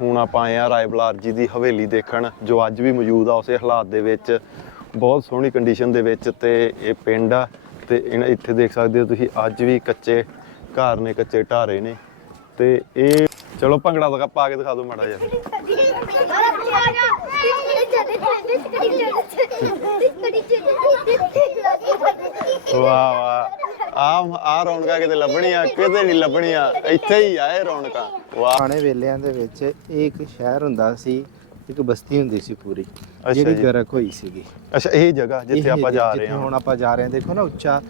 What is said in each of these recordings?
ਹੁਣ ਆਪਾਂ ਆਏ ਆ ਰਾਏ ਜੀ ਦੀ ਹਵੇਲੀ ਦੇਖਣ, ਜੋ ਅੱਜ ਵੀ ਮੌਜੂਦ ਆ ਉਸੇ ਹਾਲਾਤ ਦੇ ਵਿੱਚ। ਬਹੁਤ ਸੋਹਣੀ ਕੰਡੀਸ਼ਨ ਦੇ ਵਿੱਚ ਤੇ ਇਹ ਪਿੰਡ ਆ ਤੇ ਇੱਥੇ ਦੇਖ ਸਕਦੇ ਹੋ ਤੁਸੀਂ, ਅੱਜ ਵੀ ਕੱਚੇ ਘਰ ਨੇ, ਕੱਚੇ ਢਾਰੇ ਨੇ। ਤੇ ਇਹ, ਚਲੋ ਭੰਗੜਾ ਦਿਖਾ ਪਾ ਕੇ ਦਿਖਾ ਦਿਓ ਮਾੜਾ ਜਿਹਾ। ਵਾਹ ਵਾਹ। ਆ ਆ ਰੌਣਕਾਂ ਕਿਤੇ ਲੱਭਣੀਆਂ ਕਿਤੇ ਨਹੀਂ ਲੱਭਣੀਆਂ ਇੱਥੇ ਹੀ ਆਏ ਰੌਣਕਾਂ। ਵਾਹ। ਪੁਰਾਣੇ ਵੇਲਿਆਂ ਦੇ ਵਿੱਚ ਇਹ ਇੱਕ ਸ਼ਹਿਰ ਹੁੰਦਾ ਸੀ ਇੱਕ ਬਸਤੀ ਹੁੰਦੀ ਸੀ ਪੂਰੀ ਜਿਹੜੀ। ਗਰਕ ਹੋਈ ਸੀਗੀ। ਅੱਛਾ ਇਹ ਜਗ੍ਹਾ ਜਿੱਥੇ ਆਪਾਂ ਜਾ ਰਹੇ ਜਿੱਥੇ ਹਾਂ। ਹੁਣ ਆਪਾਂ ਜਾ ਰਹੇ ਹਾਂ ਦੇਖੋ ਨਾ ਉੱਚਾ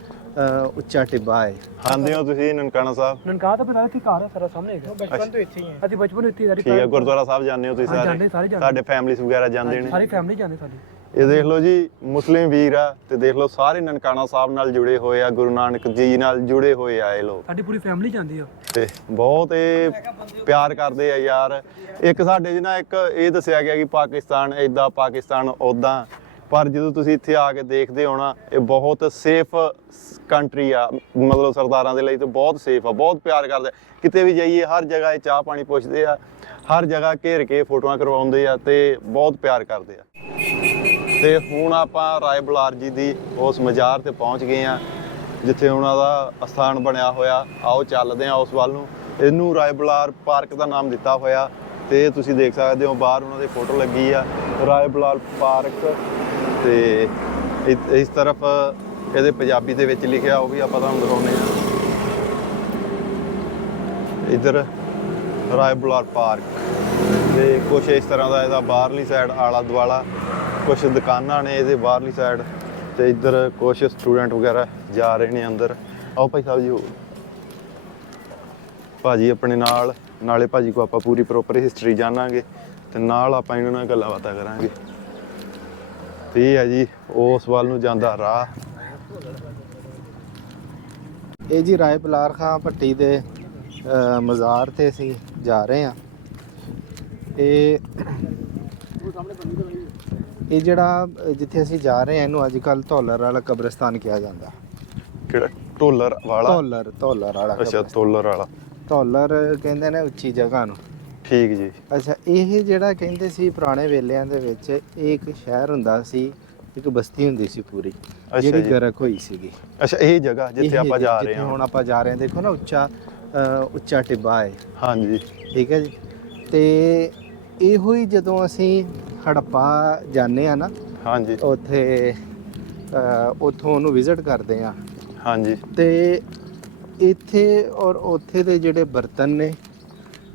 ਉੱਚਾ ਟਿੱਬਾ ਹੈ। ਆਂਦੇ ਹੋ ਤੁਸੀਂ ਨਨਕਾਣਾ ਸਾਹਿਬ? ਨਨਕਾਹ ਤਾਂ ਪਤਾ ਕਿ ਘਰ ਹੈ ਸਾਰਾ ਸਾਹਮਣੇ ਹੈਗਾ। ਬਚਪਨ ਤੋਂ ਇੱਥੇ ਹੀ ਹੈ। ਅਸੀਂ ਬਚਪਨ ਇੱਥੇ ਹੀ ਸਾਰੀ ਠੀਕ ਹੈ ਗੁਰਦੁਆਰਾ ਸਾਹਿਬ ਜਾਂਦੇ ਹੋ ਤੁਸੀਂ ਸਾਰੇ। ਸਾਡੇ ਫੈਮਿਲੀਸ ਵਗੈਰਾ ਜਾਂਦੇ ਨੇ? ਸਾਰੀ ਫੈਮਿਲੀ ਜਾਂਦੇ ਸਾਡੀ। ਇਹ ਦੇਖ ਲਓ ਜੀ ਮੁਸਲਿਮ ਵੀਰ ਆ ਤੇ ਦੇਖ ਲਓ ਸਾਰੇ ਨਨਕਾਣਾ ਸਾਹਿਬ ਨਾਲ ਜੁੜੇ ਹੋਏ ਆ ਗੁਰੂ ਨਾਨਕ ਜੀ ਨਾਲ ਜੁੜੇ ਹੋਏ ਆ ਇਹ ਲੋਕ। ਸਾਡੀ ਪੂਰੀ ਫੈਮਿਲੀ ਜਾਂਦੀ ਆ। ਤੇ ਬਹੁਤ ਇਹ ਪਿਆਰ ਕਰਦੇ ਆ ਯਾਰ। ਇੱਕ ਸਾਡੇ 'ਚ ਨਾ ਇੱਕ ਇਹ ਦੱਸਿਆ ਗਿਆ ਕਿ ਪਾਕਿਸਤਾਨ ਇਦਾਂ ਪਾਕਿਸਤਾਨ ਉਦਾਂ ਪਰ ਜਦੋਂ ਤੁਸੀਂ ਇੱਥੇ ਆ ਕੇ ਦੇਖਦੇ ਹੋ ਨਾ ਇਹ ਬਹੁਤ ਸੇਫ ਕੰਟਰੀ ਆ। ਮਤਲਬ ਸਰਦਾਰਾਂ ਦੇ ਲਈ ਤੇ ਬਹੁਤ ਸੇਫ ਆ ਬਹੁਤ ਪਿਆਰ ਕਰਦੇ। ਕਿਤੇ ਵੀ ਜਾਈਏ ਹਰ ਜਗ੍ਹਾ ਇਹ ਚਾਹ ਪਾਣੀ ਪੁੱਛਦੇ ਆ ਹਰ ਜਗ੍ਹਾ ਘੇਰ ਕੇ ਫੋਟੋਆਂ ਕਰਵਾਉਂਦੇ ਆ ਤੇ ਬਹੁਤ ਪਿਆਰ ਕਰਦੇ ਆ। ਤੇ ਹੁਣ ਆਪਾਂ ਰਾਏ ਬੁਲਾਰ ਜੀ ਦੀ ਉਸ ਮਜ਼ਾਰ ਤੇ ਪਹੁੰਚ ਗਏ ਆ ਜਿੱਥੇ ਉਹਨਾਂ ਦਾ ਅਸਥਾਨ ਬਣਿਆ ਹੋਇਆ। ਆਓ ਚੱਲਦੇ ਆ ਉਸ ਵੱਲ ਨੂੰ। ਇਹਨੂੰ ਰਾਏ ਬੁਲਾਰ ਪਾਰਕ ਦਾ ਨਾਮ ਦਿੱਤਾ ਹੋਇਆ। ਤੇ ਤੁਸੀਂ ਦੇਖ ਸਕਦੇ ਹੋ ਬਾਹਰ ਉਹਨਾਂ ਦੀ ਫੋਟੋ ਲੱਗੀ ਆ। ਰਾਏ ਬੁਲਾਰ ਪਾਰਕ ਤੇ ਇਸ ਤਰਫ ਇਹਦੇ ਪੰਜਾਬੀ ਦੇ ਵਿੱਚ ਲਿਖਿਆ, ਉਹ ਵੀ ਆਪਾਂ ਤੁਹਾਨੂੰ ਦਿਖਾਉਂਦੇ ਆ ਇਧਰ ਰਾਏ ਬੁਲਾਰ ਪਾਰਕ। ਤੇ ਕੁਛ ਇਸ ਤਰ੍ਹਾਂ ਦਾ ਇਹਦਾ ਬਾਹਰਲੀ ਸਾਈਡ ਆਲਾ ਦੁਆਲਾ ਕੁਛ ਦੁਕਾਨਾਂ ਨੇ ਇਹਦੇ ਬਾਹਰਲੀ ਸਾਈਡ ਤੇ ਇੱਧਰ ਕੁਛ ਸਟੂਡੈਂਟ ਵਗੈਰਾ ਜਾ ਰਹੇ ਨੇ ਅੰਦਰ। ਆਓ ਭਾਈ ਸਾਹਿਬ ਜੀ ਹੋ ਭਾਜੀ ਆਪਣੇ ਨਾਲ ਨਾਲੇ ਭਾਜੀ ਕੋ ਆਪਾਂ ਪੂਰੀ ਪ੍ਰੋਪਰ ਹਿਸਟਰੀ ਜਾਣਾਂਗੇ ਤੇ ਨਾਲ ਆਪਾਂ ਇਹਨਾਂ ਨਾਲ ਗੱਲਾਂ ਬਾਤਾਂ ਕਰਾਂਗੇ। ਤੇ ਇਹ ਹੈ ਜੀ ਉਸ ਵੱਲ ਨੂੰ ਜਾਂਦਾ ਰਾਹ। ਇਹ ਜੀ ਰਾਏ ਬਲਾਰ ਖਾਂ ਭੱਟੀ ਦੇ ਅ, ਮਜ਼ਾਰ ਤੇ ਅਸੀਂ ਜਾ ਰਹੇ ਹਾਂ। ਇਹ ਇਹ ਜਿਹੜਾ ਜਿੱਥੇ ਅਸੀਂ ਜਾ ਰਹੇ ਹਾਂ ਇਹਨੂੰ ਅੱਜ ਕੱਲ ਧੌਲਰ ਵਾਲਾ ਕਬਰਸਤਾਨ ਕਿਹਾ ਜਾਂਦਾ। ਕਿਹੜਾ? ਢੋਲਰ ਵਾਲਾ? ਧੌਲਰ ਧੌਲਰ ਵਾਲਾ ਅੱਛਾ ਕਬਰਸਤਾਨ। ਵਾਲਾ। ਧੌਲਰ ਕਹਿੰਦੇ ਨੇ ਉੱਚੀ ਜਗ੍ਹਾ ਨੂੰ। ਠੀਕ ਜੀ। ਅੱਛਾ ਇਹ ਜਿਹੜਾ ਕਹਿੰਦੇ ਸੀ ਪੁਰਾਣੇ ਵੇਲਿਆਂ ਦੇ ਵਿੱਚ ਇਹ ਇੱਕ ਸ਼ਹਿਰ ਹੁੰਦਾ ਸੀ ਇੱਕ ਬਸਤੀ ਹੁੰਦੀ ਸੀ ਪੂਰੀ ਜਿਹੜੀ ਜੀ। ਗਰਕ ਹੋਈ ਸੀਗੀ। ਅੱਛਾ ਇਹ ਜਗ੍ਹਾ ਜਿੱਥੇ ਇਹ ਆਪਾਂ ਜਾ ਜਿੱਥੇ ਰਹੇ ਹਾਂ। ਹੁਣ ਆਪਾਂ ਜਾ ਰਹੇ ਹਾਂ ਦੇਖੋ ਨਾ ਉੱਚਾ ਅ, ਉੱਚਾ ਟਿੱਬਾ ਹੈ। ਹਾਂਜੀ। ਠੀਕ ਹੈ ਜੀ। ਤੇ ਇਹੋ ਹੀ ਜਦੋਂ ਅਸੀਂ ਹੜੱਪਾ ਜਾਂਦੇ ਆ ਨਾ ਹਾਂਜੀ। ਉੱਥੇ ਉੱਥੋਂ ਉਹਨੂੰ ਵਿਜ਼ਿਟ ਕਰਦੇ ਆ ਹਾਂਜੀ। ਤੇ ਇੱਥੇ ਔਰ ਉੱਥੇ ਦੇ ਜਿਹੜੇ ਬਰਤਨ ਨੇ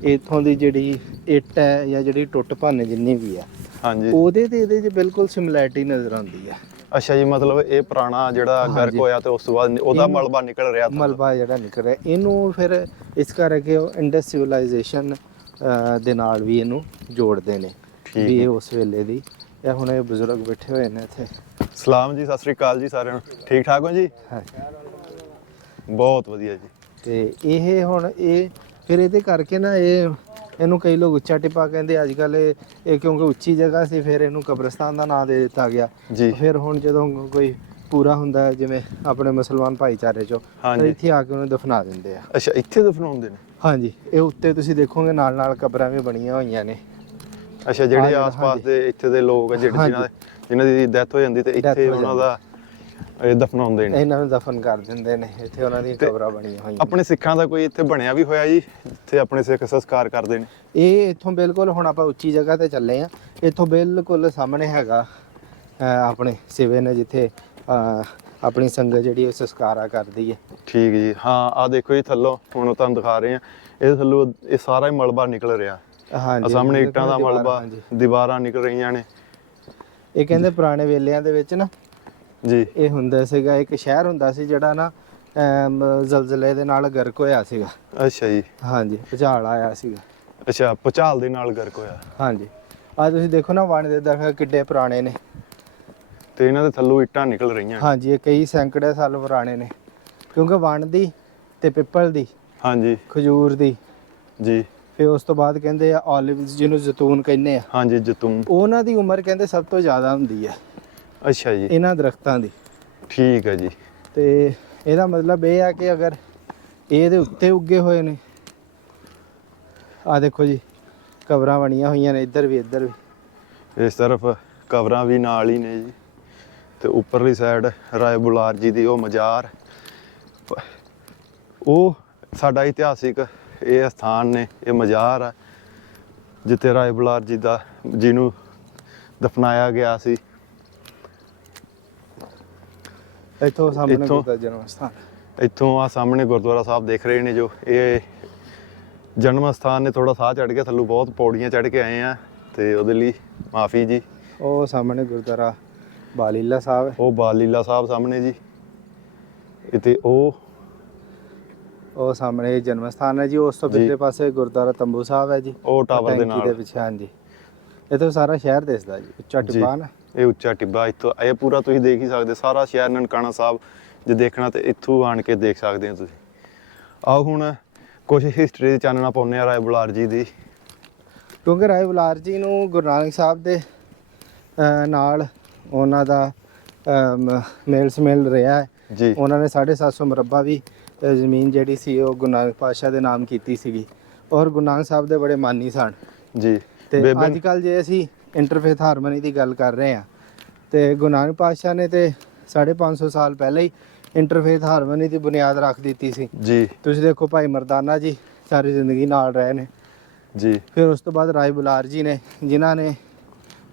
ਇਥੋਂ ਦੀ ਜਿਹੜੀ ਇੱਟ ਹੈ ਜਾਂ ਜਿਹੜੀ ਟੁੱਟ ਭੰਨ ਜਿੰਨੀ ਵੀ ਆ ਹਾਂਜੀ। ਉਹਦੇ ਤੇ ਇਹਦੇ 'ਚ ਬਿਲਕੁਲ ਸਿਮਿਲੈਰਿਟੀ ਨਜ਼ਰ ਆਉਂਦੀ ਆ ਅੱਛਾ ਜੀ ਮਤਲਬ ਇਹ ਪੁਰਾਣਾ ਜਿਹੜਾ ਗਰਕ। ਹੋਇਆ ਤੇ ਉਸ ਤੋਂ ਬਾਅਦ ਉਹਦਾ ਮਲਬਾ ਨਿਕਲ ਰਿਹਾ। ਮਲਬਾ ਜਿਹੜਾ ਨਿਕਲ ਰਿਹਾ। ਇਹਨੂੰ ਫਿਰ ਇਸ ਕਰਕੇ ਉਹ ਇੰਡਸ ਸਿਵਲਾਈਜੇਸ਼ਨ ਦੇ ਨਾਲ ਵੀ ਇਹਨੂੰ ਜੋੜਦੇ ਨੇ ਵੀ। ਇਹ ਉਸ ਵੇਲੇ ਦੀ ਇਹ ਹੁਣ ਇਹ ਬਜ਼ੁਰਗ ਬੈਠੇ ਹੋਏ ਨੇ ਇੱਥੇ। ਸਲਾਮ ਜੀ ਸਤਿ ਸ੍ਰੀ ਅਕਾਲ ਜੀ ਸਾਰਿਆਂ ਨੂੰ। ਠੀਕ ਠਾਕ ਹੋ ਜੀ। ਬਹੁਤ ਵਧੀਆ ਜੀ। ਤੇ ਇਹ ਹੁਣ ਇਹ ਫਿਰ ਇਹਦੇ ਕਰਕੇ ਨਾ ਇਹ ਇਹਨੂੰ ਕਈ ਲੋਕ ਉੱਚਾ ਟਿੱਪਾ ਕਹਿੰਦੇ ਅੱਜ ਕੱਲ ਇਹ ਕਿਉਂਕਿ ਉੱਚੀ ਜਗ੍ਹਾ ਸੀ ਫਿਰ ਇਹਨੂੰ ਕਬਰਸਤਾਨ ਦਾ ਨਾਂ ਦੇ ਦਿੱਤਾ ਗਿਆ। ਜੀ। ਫਿਰ ਹੁਣ ਜਦੋਂ ਕੋਈ ਪੂਰਾ ਹੁੰਦਾ ਜਿਵੇਂ ਆਪਣੇ ਮੁਸਲਮਾਨ ਭਾਈਚਾਰੇ ਚੋਂ। ਇੱਥੇ ਆ ਕੇ ਉਹਨੂੰ ਦਫਨਾ ਦਿੰਦੇ ਆ। ਅੱਛਾ ਇੱਥੇ ਦਫਨਾਉਂਦੇ ਨੇ? ਹਾਂਜੀ ਇਹ ਉੱਤੇ ਤੁਸੀਂ ਦੇਖੋਗੇ ਨਾਲ ਨਾਲ ਕਬਰਾਂ ਵੀ ਬਣੀਆਂ ਹੋਈਆਂ ਨੇ। ਅੱਛਾ ਜਿਹੜੇ ਆਸ-ਪਾਸ। ਦੇ ਇੱਥੇ ਦੇ ਲੋਕ ਆ ਜਿਹੜੇ। ਜਿਨ੍ਹਾਂ ਦੇ ਜਿਨ੍ਹਾਂ ਦੀ ਡੈਥ ਹੋ ਜਾਂਦੀ ਤੇ ਇੱਥੇ ਉਹਨਾਂ ਦਾ ਇਹ ਦਫਨਾਉਂਦੇ ਨੇ। ਇਹਨਾਂ ਨੂੰ ਦਫਨ ਕਰ ਦਿੰਦੇ ਨੇ ਇੱਥੇ ਉਹਨਾਂ ਤੇ ਕਬਰਾਂ ਬਣੀਆਂ ਹੋਈਆਂ ਆਪਣੇ ਸਿੱਖਾਂ ਦਾ ਕੋਈ ਇੱਥੇ ਬਣਿਆ ਵੀ ਹੋਇਆ ਜੀ ਜਿੱਥੇ ਆਪਣੇ ਸਿੱਖ ਸੰਸਕਾਰ ਕਰਦੇ ਨੇ? ਇਹ ਇੱਥੋਂ ਬਿਲਕੁਲ ਹੁਣ ਆਪਾਂ ਉੱਚੀ ਜਗ੍ਹਾ ਤੇ ਚੱਲੇ ਆ ਇੱਥੋਂ ਬਿਲਕੁਲ ਸਾਹਮਣੇ ਹੈਗਾ ਆਪਣੇ ਸਿਵੇ ਨੇ ਜਿੱਥੇ ਆਪਣੀ ਸੰਗਤ ਜਿਹੜੀ ਉਹ ਸੰਸਕਾਰਾ ਕਰਦੀ ਹੈ। ਠੀਕ ਜੀ ਹਾਂ ਆ ਦੇਖੋ ਜੀ ਥੱਲੋਂ ਹੁਣ ਤੁਹਾਨੂੰ ਦਿਖਾ ਰਹੇ ਆ ਇਹ ਥੱਲੋਂ ਇਹ ਸਾਰਾ ਹੀ ਮਲਬਾ ਨਿਕਲ ਰਿਹਾ। ਆ ਹਾਂਜੀ ਸਾਹਮਣੇ ਦੇਖੋ ਇੱਟਾਂ ਦਾ ਮਲਬਾ। ਦੀਵਾਰਾਂ ਨਿਕਲ ਰਹੀਆਂ ਨੇ। ਇਹ ਕਹਿੰਦੇ ਪੁਰਾਣੇ ਵੇਲਿਆਂ ਦੇ ਵਿੱਚ ਨਾ ਜੀ। ਇਹ ਹੁੰਦਾ ਸੀਗਾ ਇੱਕ ਸ਼ਹਿਰ ਹੁੰਦਾ ਸੀ ਜਿਹੜਾ ਨਾ ਜ਼ਲਜ਼ਲੇ ਦੇ ਨਾਲ ਗਰਕ ਹੋਇਆ ਸੀਗਾ। ਅੱਛਾ ਜੀ। ਹਾਂਜੀ ਭੁਚਾਲ ਆਇਆ ਸੀਗਾ। ਅੱਛਾ ਪਚਾਲ ਦੇ ਨਾਲ ਗਰਕ ਹੋਇਆ। ਹਾਂਜੀ। ਆ ਤੁਸੀਂ ਦੇਖੋ ਨਾ ਵਣ ਦੇ ਦਰਖਤ ਕਿੱਡੇ ਪੁਰਾਣੇ ਨੇ। ਤੇ ਇਹਨਾਂ ਦੇ ਥੱਲੋਂ ਇੱਟਾਂ ਨਿਕਲ ਰਹੀਆਂ। ਹਾਂਜੀ ਇਹ ਕਈ ਸੈਂਕੜੇ ਸਾਲ ਪੁਰਾਣੇ ਨੇ। ਕਿਉਂਕਿ ਵਣ ਦੀ ਤੇ ਪਿੱਪਲ ਦੀ ਹਾਂਜੀ। ਖਜੂਰ ਦੀ। ਜੀ। ਫਿਰ ਉਸ ਤੋਂ ਬਾਅਦ ਕਹਿੰਦੇ ਆ olives ਜਿਹਨੂੰ ਜ਼ੈਤੂਨ ਕਹਿੰਦੇ ਆ। ਹਾਂਜੀ ਜਤੂਨ। ਉਹਨਾਂ ਦੀ ਉਮਰ ਕਹਿੰਦੇ ਸਭ ਤੋਂ ਜ਼ਿਆਦਾ ਹੁੰਦੀ ਹੈ ਅੱਛਾ ਜੀ। ਇਹਨਾਂ ਦਰਖਤਾਂ ਦੀ। ਠੀਕ ਹੈ ਜੀ। ਤੇ ਇਹਦਾ ਮਤਲਬ ਇਹ ਆ ਕਿ ਅਗਰ ਇਹ ਇਹਦੇ ਉੱਤੇ ਉੱਗੇ ਹੋਏ ਨੇ ਆ ਦੇਖੋ ਜੀ ਕਬਰਾਂ ਬਣੀਆਂ ਹੋਈਆਂ ਨੇ ਇੱਧਰ ਵੀ ਇੱਧਰ ਵੀ। ਇਸ ਤਰਫ ਕਬਰਾਂ ਵੀ ਨਾਲ ਹੀ ਨੇ ਜੀ। ਤੇ ਉੱਪਰਲੀ ਸਾਈਡ ਰਾਏ ਬੁਲਾਰ ਜੀ ਦੀ ਉਹ ਮਜ਼ਾਰ। ਉਹ ਸਾਡਾ ਇਤਿਹਾਸਿਕ ਇਹ ਸਥਾਨ ਨੇ ਇਹ ਮਜ਼ਾਰ ਆ ਜਿੱਥੇ ਰਾਏ ਬੁਲਾਰ ਜੀ ਦਾ ਜਿਹਨੂੰ ਦਫਨਾਇਆ ਗਿਆ ਸੀ। ਇੱਥੋਂ ਸਾਹਮਣੇ ਇੱਥੋਂ- ਗੁਰਦਾ ਜਨਮ ਸਥਾਨ। ਇੱਥੋਂ ਆ ਸਾਹਮਣੇ ਗੁਰਦੁਆਰਾ ਸਾਹਿਬ ਦੇਖ ਰਹੇ ਨੇ ਜੋ ਇਹ ਜਨਮ ਸਥਾਨ ਨੇ ਥੋੜਾ ਸਾਹ ਚੜ ਗਿਆ ਥੱਲੋਂ ਬਹੁਤ ਪੌੜੀਆਂ ਚੜ ਕੇ ਆਏ ਆ ਤੇ ਉਹਦੇ ਲਈ ਮਾਫੀ ਜੀ। ਉਹ ਸਾਹਮਣੇ ਗੁਰਦੁਆਰਾ ਬਾਲੀਲਾ ਸਾਹਿਬ। ਉਹ ਬਾਲ ਲੀਲਾ ਸਾਹਿਬ ਸਾਹਮਣੇ ਜੀ। ਤੇ ਉਹ ਉਹ ਸਾਹਮਣੇ ਜਨਮ ਸਥਾਨ ਹੈ ਜੀ ਉਸ ਤੋਂ ਜੀ। ਪਿਛਲੇ ਪਾਸੇ ਗੁਰਦੁਆਰਾ ਤੰਬੂ ਸਾਹਿਬ ਹੈ ਜੀ। ਉਹ ਟਾਵਰ ਦੇ ਨਾਲ ਦੇ ਪਿੱਛੇ ਹਾਂਜੀ। ਇੱਥੋਂ ਸਾਰਾ ਸ਼ਹਿਰ ਦਿਸਦਾ ਜੀ ਉੱਚਾ। ਟਿੱਬਾ ਨਾ। ਇਹ ਉੱਚਾ ਟਿੱਬਾ ਇੱਥੋਂ ਇਹ ਪੂਰਾ ਤੁਸੀਂ ਦੇਖ ਹੀ ਸਕਦੇ ਸਾਰਾ ਸ਼ਹਿਰ ਨਨਕਾਣਾ ਸਾਹਿਬ ਜੇ ਦੇਖਣਾ ਤੇ ਇੱਥੋਂ ਆਣ ਕੇ ਦੇਖ ਸਕਦੇ ਹੋ ਤੁਸੀਂ। ਆਓ ਹੁਣ ਕੁਝ ਹਿਸਟਰੀ ਦੇ ਚਾਨਣਾ ਪਾਉਂਦੇ ਆ ਰਾਏ ਬੁਲਾਰ ਜੀ ਦੀ। ਕਿਉਂਕਿ ਰਾਏ ਬੁਲਾਰ ਜੀ ਨੂੰ ਗੁਰੂ ਨਾਨਕ ਸਾਹਿਬ ਦੇ ਨਾਲ ਉਹਨਾਂ ਦਾ ਮੇਲ ਸਮੇਲ ਰਿਹਾ ਹੈ। ਜੀ। ਉਹਨਾਂ ਨੇ 750 ਮਰਬਾ ਵੀ ਜ਼ਮੀਨ ਜਿਹੜੀ ਸੀ ਉਹ ਗੁਰੂ ਨਾਨਕ ਪਾਤਸ਼ਾਹ ਦੇ ਨਾਮ ਕੀਤੀ ਸੀਗੀ। ਔਰ ਗੁਰੂ ਨਾਨਕ ਸਾਹਿਬ ਦੇ ਬੜੇ ਮਾਨੀ ਸਨ। ਜੀ। ਤੇ ਬੇਬੇ ਅੱਜ ਕੱਲ ਜੇ ਅਸੀਂ ਇੰਟਰਫੇਥ ਹਾਰਮਨੀ ਦੀ ਗੱਲ ਕਰ ਰਹੇ ਹਾਂ ਤੇ ਗੁਰੂ ਨਾਨਕ ਪਾਤਸ਼ਾਹ ਨੇ ਤੇ 550 ਸਾਲ ਪਹਿਲਾਂ ਹੀ ਇੰਟਰਫੇਥ ਹਾਰਮਨੀ ਦੀ ਬੁਨਿਆਦ ਰੱਖ ਦਿੱਤੀ ਸੀ। ਜੀ। ਤੁਸੀਂ ਦੇਖੋ ਭਾਈ ਮਰਦਾਨਾ ਜੀ ਸਾਰੀ ਜ਼ਿੰਦਗੀ ਨਾਲ ਰਹੇ ਨੇ। ਜੀ। ਫਿਰ ਉਸ ਤੋਂ ਬਾਅਦ ਰਾਏ ਬੁਲਾਰ ਜੀ ਨੇ ਜਿਨ੍ਹਾਂ ਨੇ